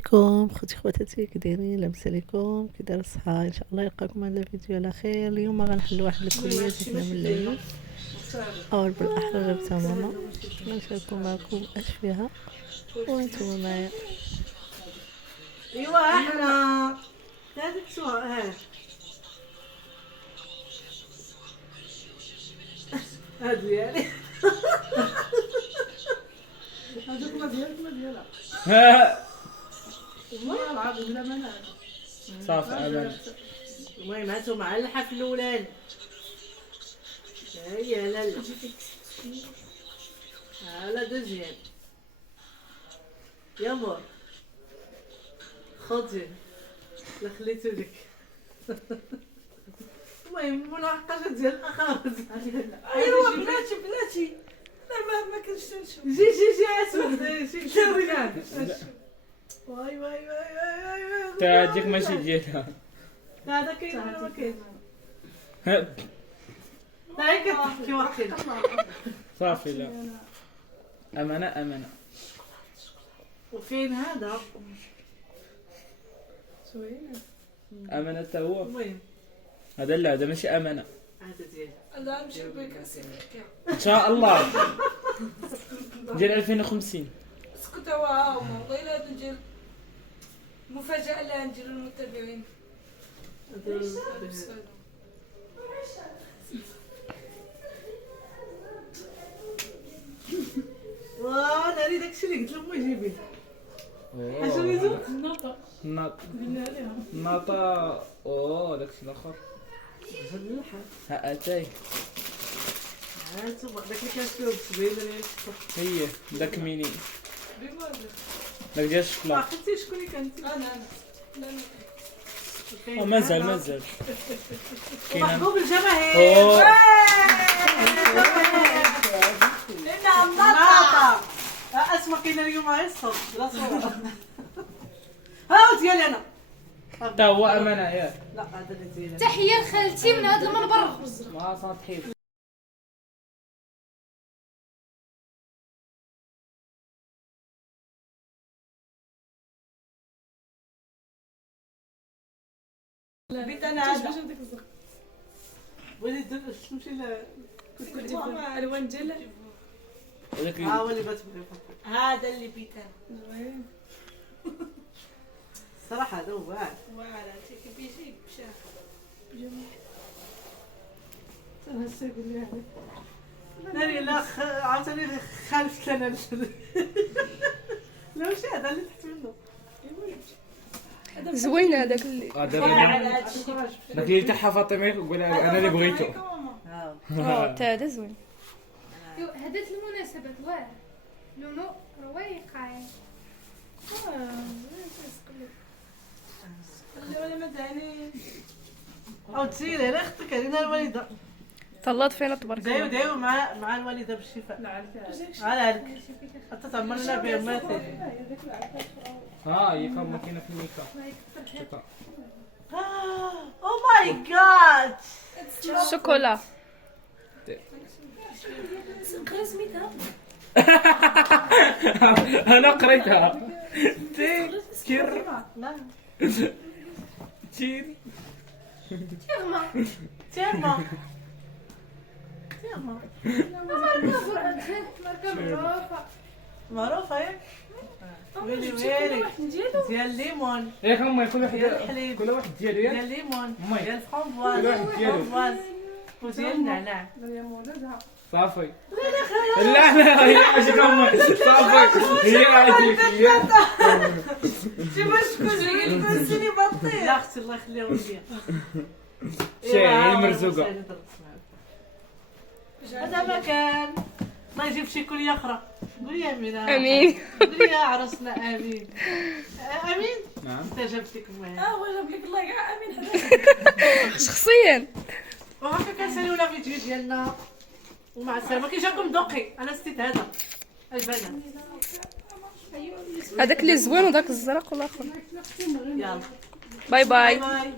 عليكم خوتي خواتاتي، كي دايرين؟ لاباس عليكم؟ كي داير الصحه؟ ان شاء الله يلقاكم على فيديو على خير. اليوم غنحل واحد الكليات هنا من العيون، اول بالاحرى جابتها ماما. غنشاركو معكم اش فيها وانتم معايا. ايوا احنا هذيك سوا هادي يعني هذوك ما ديالك ما ديالها والله العظيم بلا منال صافي امان. المهم هاتو مع الحفل الاولاني. هيا لالا على دوزيام يا مور خذي لا خليتو لك. المهم مناقشه ديال الاخوات. ايوا بلاتي لا ما كنشوفش. جي اسود شي كان واي تا هاديك ماشي ديالها. هذا كاين ولا ما كاين؟ لا هي كتحكي واحد صافي لا امانه وفين هذا زوينه. امانه تا هو المهم هذا. لا هذا ماشي امانه هذا ديال لا نمشي بك نحكيها. ان شاء الله ديال 2050. اسكت ها هما والله لا ندير مفاجأة لا ندير للمتابعين. وانا ريت داكشي اللي قلت لهم جيبي. اش ريتو؟ ناطا اوه داكشي الاخر. ها اتاي هاتو داك اللي كان فيه بسبيله هي داك ميني بماذا؟ داك ديال الشكلاط. عرفتي شكون اللي كانت؟ انا مازال ومحبوب الجماهير. أوه. انها الناطا اسمع كاينه اليوم معايا الصوت لا صوره. ها ديالي انا تا هو امانه ياك. لا هذا اللي ديالي تحية لخالتي من هذا المنبر. ما صنتحيف بيت انا هذا وليد تمشي الالوان ديالها وداك ها هو اللي بات هذا اللي بيت انا زوين. صراحه هذا هو واعر. واعر كيف بيجي بشاف ناري لا عاوتاني خالفت انا لا ماشي هذا اللي تحت منه. زوين هذاك اللي داك اللي تاعها فاطمه يقول انا اللي بغيتو. تا هذا زوين. هدات المناسبة واعر لونو رويقة. ولا ما داني او تسيري على اختك علينا الوالده. طلات فينا تبارك الله. دايو مع الوالده بالشفاء. على هذيك حتى تعمر لنا بهم مثل. ها هي كان ماكينه في الميكا. او ماي جاد الشوكولا. انا قريتها تير تير تيرما معروفه ياك ويلي ديال الليمون ياك امي كل ديال واحد الحليب كل واحد ديالو ديال ياك الليمون أمي. ديال الفرامبواز كل واحد ديالو. الفرامبواز وديال النعناع. صافي لا هي ماشي كامل صافي هي هذيك هي شوف شكون كنسيني بطيء. لا اختي الله يخليهم ليا. شي هي المرزوقه. هذا مكان الله يجيب شي كليه اخرى. قولي امين. امين. قولي يا عرسنا امين. امين نعم انت جبت لك المهم. هو جاب لك الله كاع امين. شخصيا وهكا كنساليونا فيديو ديالنا ومع السلامه. كي جاكم دوقي انا ستيت هذا البنات. هذاك اللي زوين وداك الزرق والاخر. يلا باي باي. باي.